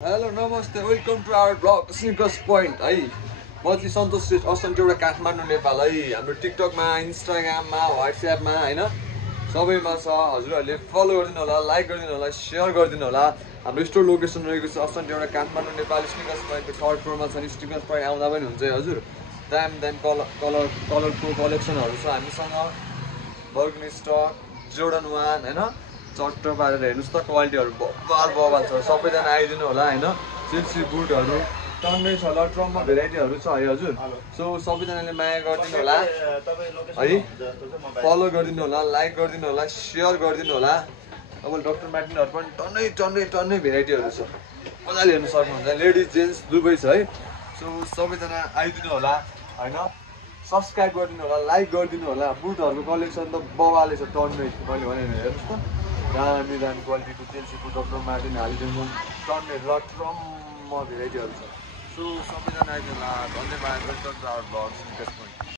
hello नमस्ते welcome to our blog sneakers point है म चाहिँ सन्तोष श्रेष्ठ असन्चौडा काठमाडौँ नेपाल है हाम्रो टिकटकमा इन्स्टाग्राममा व्हाट्सएपमा होइन सबैमा छ हजुरहरूले फलो गरिदिनु होला लाइक गरिदिनु होला सेयर गरिदिनु होला हाम्रो स्टोर लोकेसन रहेको छ असन्चौडा काठमाडौँ नेपाल स्निकर्स पोइन्टको थर्ड फ्लोरमा छ नि स्निकर्स पोइन्ट आउँदा पनि हुन्छ हजुर दाम कलरको कलेक्सनहरू छ हामीसँग बर्गनी स्टक जोर्डन 1 होइन चट्ट पारेर हेर्नुहोस् त क्वालिटीहरू बबाल छ सबैजना आइदिनु होला होइन चेल्सी बुटहरू टन्नै छ ल ट्रम्पमा भेराइटीहरू छ है हजुर सो सबैजनाले माया गरिदिनु होला है फलो गरिदिनु होला लाइक गरिदिनु होला सेयर गरिदिनु होला अब डक्टर मार्टिनहरू पनि टन्नै भेराइटीहरू छ मजाले हेर्नु सक्नुहुन्छ लेडिज जेन्ट्स दुवै छ है सो सबैजना आइदिनु होला होइन सब्सक्राइब गरिदिनु होला लाइक गरिदिनु होला बुटहरूको कलेक्सन त बबाले छ टन्नै मैले भने हेर्नुहोस् त दामी क्वालिटीको चेल्सीको डक्टर मार्टिन हालिदिनु टन्नै र ट्रम्म भेराइटीहरू छ सो सबैजना आइदिनु होला धन्यवाद welcome to our blog sneakers point